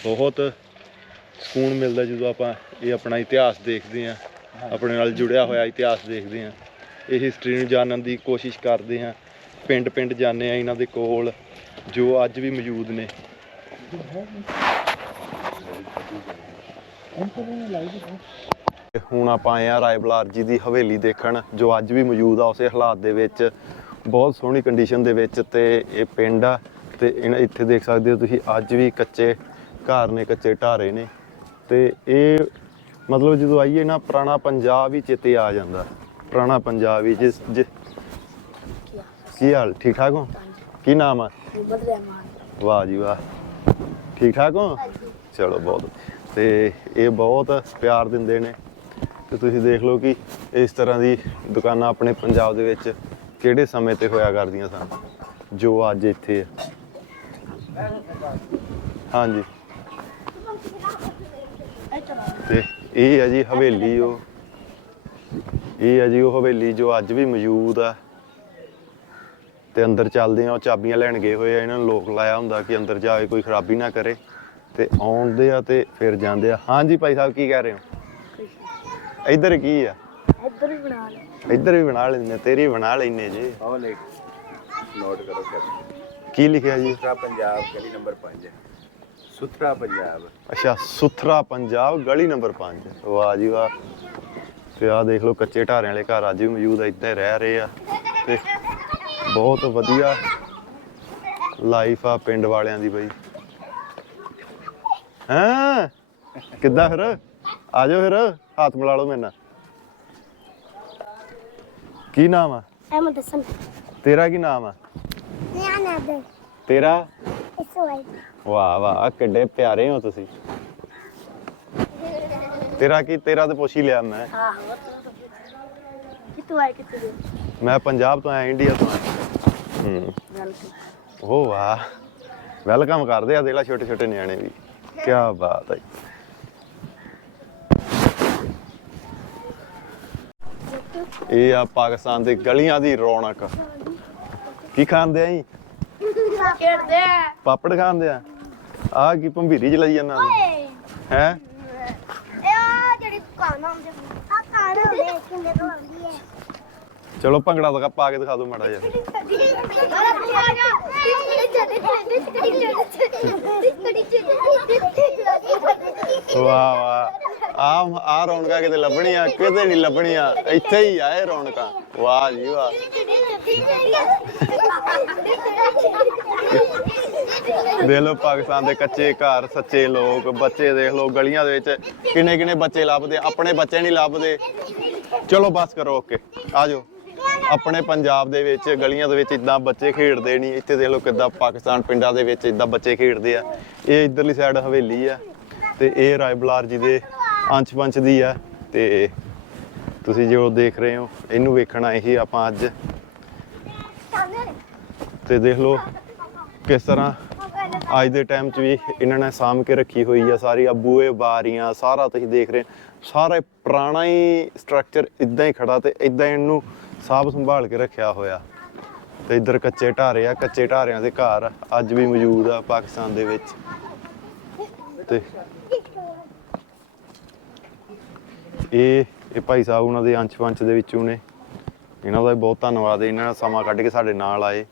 ਬਹੁਤ ਸਕੂਨ ਮਿਲਦਾ ਜਦੋਂ ਆਪਾਂ ਇਹ ਆਪਣਾ ਇਤਿਹਾਸ ਦੇਖਦੇ ਹਾਂ, ਆਪਣੇ ਨਾਲ ਜੁੜਿਆ ਹੋਇਆ ਇਤਿਹਾਸ ਦੇਖਦੇ ਹਾਂ। ਇਹ ਹਿਸਟਰੀ ਨੂੰ ਜਾਣਨ ਦੀ ਕੋਸ਼ਿਸ਼ ਕਰਦੇ ਹਾਂ। ਪਿੰਡ ਪਿੰਡ ਜਾਂਦੇ ਆ ਇਹਨਾਂ ਦੇ ਕੋਲ, ਜੋ ਅੱਜ ਵੀ ਮੌਜੂਦ ਨੇ। ਹੁਣ ਆਪਾਂ ਆਏ ਆ ਰਾਏ ਬਲਾਰ ਜੀ ਦੀ ਹਵੇਲੀ ਦੇਖਣ, ਜੋ ਅੱਜ ਵੀ ਮੌਜੂਦ ਆ ਉਸੇ ਹਾਲਾਤ ਦੇ ਵਿੱਚ। ਬਹੁਤ ਸੋਹਣੀ ਕੰਡੀਸ਼ਨ ਦੇ ਵਿੱਚ ਤੇ ਇਹ ਪਿੰਡ ਆ ਤੇ ਇਹਨਾਂ ਇੱਥੇ ਦੇਖ ਸਕਦੇ ਹੋ ਤੁਸੀਂ, ਅੱਜ ਵੀ ਕੱਚੇ ਘਰ ਨੇ, ਕੱਚੇ ਢਾਰੇ ਨੇ। ਤੇ ਇਹ ਮਤਲਬ ਜਦੋਂ ਆਈਏ ਨਾ, ਪੁਰਾਣਾ ਪੰਜਾਬ ਹੀ ਚੇਤੇ ਆ ਜਾਂਦਾ। ਪੁਰਾਣਾ ਪੰਜਾਬ ਜਿਸ ਜਿਸ ਕੀ ਹਾਲ? ਠੀਕ ਠਾਕ ਹੋ? ਕੀ ਨਾਮ ਆ? ਵਾਹ ਜੀ ਵਾਹ। ਠੀਕ ਠਾਕ ਹੋ? ਚਲੋ ਬਹੁਤ ਤੇ ਇਹ ਬਹੁਤ ਪਿਆਰ ਦਿੰਦੇ ਨੇ। ਤੇ ਤੁਸੀਂ ਦੇਖ ਲਓ ਕਿ ਇਸ ਤਰ੍ਹਾਂ ਦੀ ਦੁਕਾਨਾਂ ਆਪਣੇ ਪੰਜਾਬ ਦੇ ਵਿੱਚ ਕਿਹੜੇ ਸਮੇਂ ਤੇ ਹੋਇਆ ਕਰਦੀਆਂ ਸਨ? ਜੋ ਅੱਜ ਇੱਥੇ ਹੈ ਹਾਂਜੀ। ਤੇ ਇਹ ਹੈ ਜੀ ਹਵੇਲੀ ਉਹ। ਇਹ ਹੈ ਜੀ ਉਹ ਹਵੇਲੀ ਜੋ ਅੱਜ ਵੀ ਮੌਜੂਦ ਆ। ਤੇ ਅੰਦਰ ਚੱਲਦੇ ਆ ਉਹ ਚਾਬੀਆਂ ਲੈਣ ਗਏ ਹੋਏ ਆ ਇਹਨਾਂ ਨੂੰ ਲੋਕ ਲਾਇਆ ਹੁੰਦਾ ਕਿ ਅੰਦਰ ਜਾ ਕੇ ਕੋਈ ਖਰਾਬੀ ਨਾ ਕਰੇ। ਤੇ ਆਉਂਦੇ ਆ ਤੇ ਫਿਰ ਜਾਂਦੇ ਆ। ਹਾਂਜੀ ਭਾਈ ਸਾਹਿਬ ਕੀ ਕਹਿ ਰਹੇ ਹੋ? ਇੱਧਰ ਕੀ ਆ? ਇੱਧਰ ਵੀ ਬਣਾ ਲੈ ਇੱਧਰ ਵੀ ਬਣਾ ਲੈਂਦੇ ਤੇਰੀ ਬਣਾ ਲੈਨੇ ਜੀ। ਆਹ ਲੈ ਨੋਟ ਕਰੋ ਸਰ ਕੀ ਲਿਖਿਆ ਜੀ? ਸੁਥਰਾ ਪੰਜਾਬ ਗਲੀ ਨੰਬਰ 5 ਸੁਥਰਾ ਪੰਜਾਬ। ਅੱਛਾ ਸੁਥਰਾ ਪੰਜਾਬ ਗਲੀ ਨੰਬਰ 5 ਵਾਹ ਜੀ ਵਾਹ। ਤੇ ਆਹ ਦੇਖ ਲਓ ਕੱਚੇ ਢਾਰਿਆਂ ਵਾਲੇ ਘਰ ਅੱਜ ਵੀ ਮੌਜੂਦ ਆ ਹੀ ਰਹਿ ਰਹੇ ਆ ਤੇ ਬਹੁਤ ਵਧੀਆ ਲਾਈਫ ਆ ਪਿੰਡ ਵਾਲਿਆਂ ਦੀ ਬਈ। ਹਾਂ? ਕਿੱਦਾਂ ਫਿਰ? ਆ ਜਾਓ ਫਿਰ ਹੱਥ ਮਿਲਾ ਲਓ ਮੇਰੇ ਨਾਲ। ਕੀ ਨਾਮ ਆ? ਐਮ ਦੱਸਣ ਤੇਰਾ ਕੀ ਨਾਮ ਆ? ਨਿਆ ਨਾ ਦੇ ਤੇਰਾ? ਇਸ ਵਾਈ ਵਾਹ ਵਾਹ ਕਿੱਡੇ ਪਿਆਰੇ ਹੋ ਤੁਸੀਂ। ਤੇਰਾ ਕੀ ਤੇਰਾ ਤੇ ਪੁੱਛ ਹੀ ਲਿਆ ਮੈਂ। ਮੈਂ ਪੰਜਾਬ ਤੋਂ ਆਇਆ ਇੰਡੀਆ ਤੋਂ ਆਇਆ। ਹੂੰ। ਗੱਲ ਵਾਹ। ਵੈਲਕਮ ਕਰਦੇ ਆ ਦੇਲਾ ਛੋਟੇ ਛੋਟੇ ਨਿਆਣੇ ਵੀ। ਕੀ ਬਾਤ ਹੈ ਇਹ ਆ ਪਾਕਿਸਤਾਨ ਦੇ ਗਲੀਆਂ ਦੀ ਰੌਣਕ। ਕੀ ਖਾਂਦੇ ਆ ਜੀ? ਪਾਪੜ ਖਾਂਦੇ ਆ। ਆ ਕੀ ਭੰਬੀਰੀ ਚ ਲਈ ਜਾਂਦਾ। ਹੈ? ਇਹ ਆ ਆ ਕਾਰ ਦੇ ਕਿੰਨੇ ਤੋਂ ਆਉਂਦੀ ਹੈ ਚਲੋ ਭੰਗੜਾ ਦਿਖਾ ਪਾ ਕੇ ਦਿਖਾ ਦਿਓ ਮਾੜਾ ਜਿਹਾ। ਵਾਹ ਵਾਹ। ਆ ਆ ਰੌਣਕਾਂ ਕਿਤੇ ਲੱਭਣੀਆਂ, ਕਿਤੇ ਨਹੀਂ ਲੱਭਣੀਆਂ, ਇੱਥੇ ਹੀ ਆ ਇਹ ਰੌਣਕਾਂ। ਵਾਹ ਜੀ ਵਾਹ। ਦੇਖ ਲਓ ਪਾਕਿਸਤਾਨ ਦੇ ਕੱਚੇ ਘਰ, ਸੱਚੇ ਲੋਕ, ਬੱਚੇ ਦੇਖ ਲਓ, ਗਲੀਆਂ ਦੇ ਵਿੱਚ ਕਿੰਨੇ ਕਿੰਨੇ ਬੱਚੇ ਲੱਭਦੇ ਆਪਣੇ ਬੱਚੇ ਨਹੀਂ ਲੱਭਦੇ। ਚਲੋ ਬਸ ਕਰੋ, ਓਕੇ। ਆ ਜਾਓ। ਆਪਣੇ ਪੰਜਾਬ ਦੇ ਵਿੱਚ, ਗਲੀਆਂ ਦੇ ਵਿੱਚ ਇਦਾਂ ਬੱਚੇ ਖੇਡਦੇ ਨਹੀਂ। ਇੱਥੇ ਦੇਖ ਲਓ ਕਿੱਦਾਂ ਪਾਕਿਸਤਾਨ ਪਿੰਡਾਂ ਦੇ ਵਿੱਚ ਇਦਾਂ ਬੱਚੇ ਖੇਡਦੇ ਆ। ਇਹ ਇਧਰਲੀ ਸਾਈਡ ਹਵੇਲੀ ਆ ਤੇ ਇਹ ਰਾਏ ਬਲਾਰ ਜੀ ਦੇ ਅੰਸ਼ ਪੰਚ ਦੀ ਆ, ਤੇ ਤੁਸੀਂ ਜੋ ਦੇਖ ਰਹੇ ਹੋ, ਇਹਨੂੰ ਵੇਖਣਾ ਇਹੀ ਆਪਾਂ ਅੱਜ। ਤੇ ਦੇਖ ਲਓ ਕਿਸ ਤਰ੍ਹਾਂ ਅੱਜ ਦੇ ਟਾਈਮ 'ਚ ਵੀ ਇਹਨਾਂ ਨੇ ਸਾਂਭ ਕੇ ਰੱਖੀ ਹੋਈ ਆ ਸਾਰੀ ਆ ਬੂਹੇ ਬਾਰੀਆਂ, ਸਾਰਾ ਤੁਸੀਂ ਦੇਖ ਰਹੇ ਸਾਰਾ ਪੁਰਾਣਾ ਹੀ ਸਟਰਕਚਰ ਇਦਾਂ ਹੀ ਖੜਾ ਤੇ ਇਦਾਂ ਇਹਨੂੰ ਸਾਂਭ ਸੰਭਾਲ ਕੇ ਰੱਖਿਆ ਹੋਇਆ। ਤੇ ਇੱਧਰ ਕੱਚੇ ਢਾਰੇ ਆ, ਕੱਚੇ ਢਾਰਿਆਂ ਦੇ ਘਰ ਅੱਜ ਵੀ ਮੌਜੂਦ ਆ ਪਾਕਿਸਤਾਨ ਦੇ ਵਿੱਚ। ਤੇ ਇਹ ਇਹ ਭਾਈ ਸਾਹਿਬ ਉਹਨਾਂ ਦੇ ਅੰਸ਼ ਪੰਚ ਦੇ ਵਿੱਚੋਂ ਨੇ ਇਹਨਾਂ ਦਾ ਵੀ ਬਹੁਤ ਧੰਨਵਾਦ ਹੈ ਇਹਨਾਂ ਨੇ ਸਮਾਂ ਕੱਢ ਕੇ ਸਾਡੇ ਨਾਲ ਆਏ।